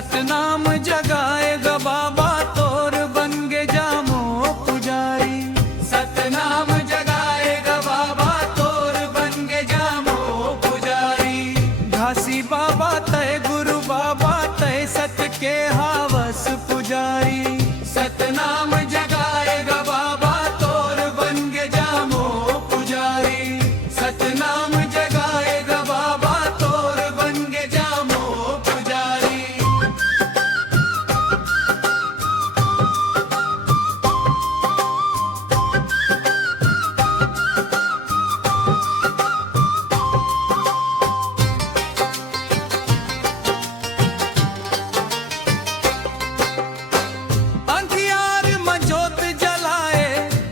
सतनाम जगाएगा बाबा तोर बन गे जामो पुजारी। सतनाम जगाएगा बाबा तोर बन गे जामो पुजारी। घासी बाबा तय गुरु बाबा तय सत के हावस पुजारी। सतनाम जगाएगा बाबा तोर बन गे जामो पुजारी। सतनाम जगाएगा बाबा तोर बन गे जामो पुजारी। अंधियार में जोत जलाए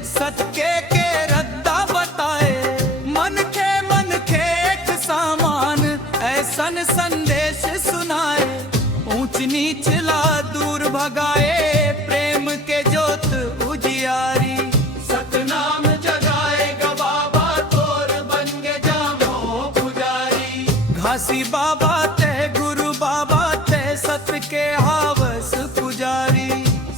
सत्य के रद्दा बताए। मन के एक सामान ऐसन संदेश सुनाए। ऊंच नीच ला दूर भगाए प्रेम के जोत उजियारी। सतनाम जगाएगा बाबा तोर बन गे जामो पुजारी। घासी बाबा तय गुरु बाबा तय सत के हावस पुजारी।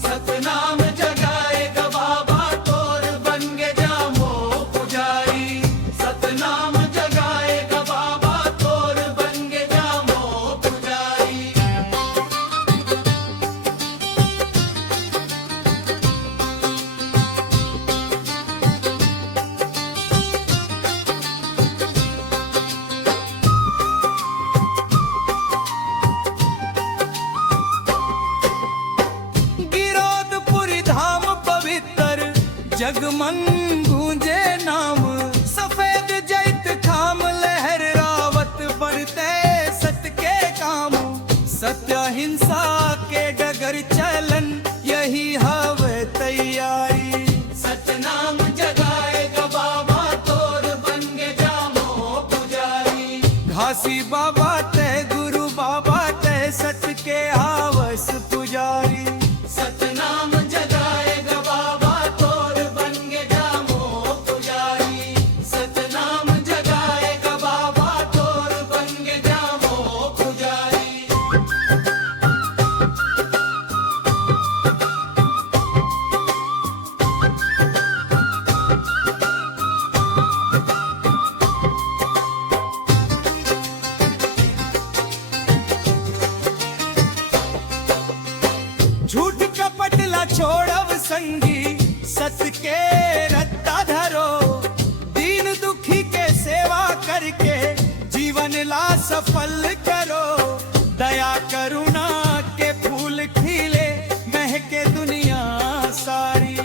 सतनाम जगाएगा बाबा तोर बन गे जामो पुजारी। सतनाम जगाएगा बाबा तोर बन गे जामो पुजारी। गिरोधपुरी धाम पवित्र जगमन गूंजे नाम। सफेद जैत खाम लहर रावत बढ़ते सत के काम। सत्य हिंसा के डगर चलन यही हवे तैयारी। सतनाम जगाएगा बाबा तोर बन गे जामो पुजारी। घासी बाबा तय गुरु बाबा तय सत के हावस पुजारी। सतनाम जगाएगा बाबा तोर बन गे जामो पुजारी। सतनाम जगाएगा बाबा तोर बन गे जामो पुजारी। झूठ कपटला छोड़व संगी सत के रत्ता धरो। दीन दुखी के सेवा करके जीवन ला सफल करो। दया करुणा के फूल खिले महके दुनिया सारी।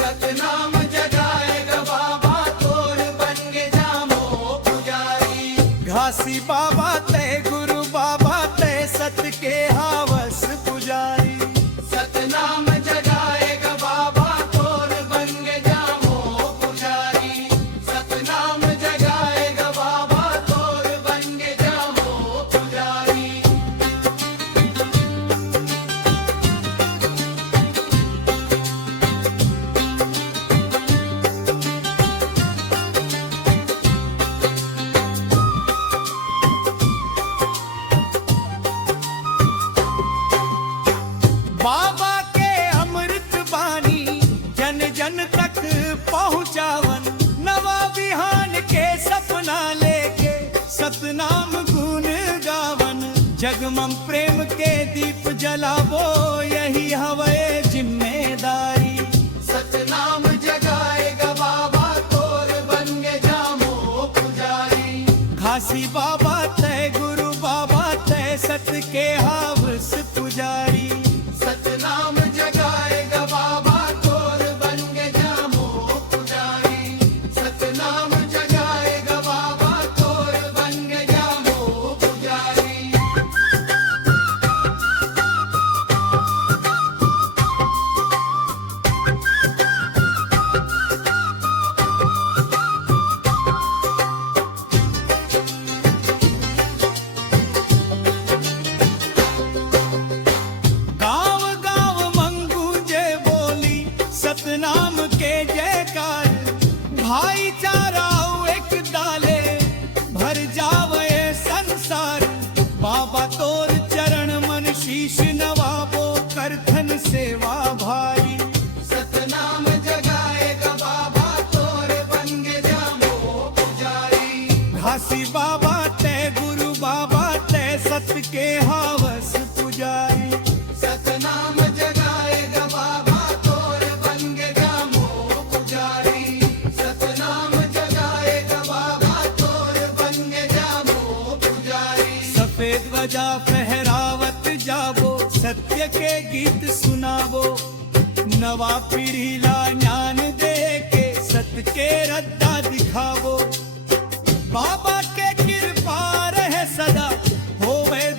सतनाम जगाएगा बाबा तोर बन गे जामो पुजारी। घासी बाबा तय गुरु बाबा तय सत के हावस पुजारी। सतनाम जगाएगा बाबा तोर बन गे जामो पुजारी। सतनाम जगाएगा बाबा तोर बन गे जामो पुजारी। बाबा के अमृत बानी जन जन तक पहुँचावन। नवा विहान के सपना लेके सतनाम गुण गावन। जगमम प्रेम के दीप जलावो यही हवे जिम्मेदारी। सतनाम जगाएगा बाबा तोर बन गे जामो पुजारी। घासी बाबा तय गुरु बाबा तय सत के हावस पुजारी। सतनाम जगाएगा बाबा तोर बन गे जामो पुजारी। सतनाम जगाएगा बाबा तोर बन गे जामो पुजारी। ध्वजा फहरावत जावो, सत्य के गीत सुनावो। नवा पीढ़ीला ज्ञान दे के सत्य के रद्दा दिखावो। बाबा के कृपा रहे सदा, होवे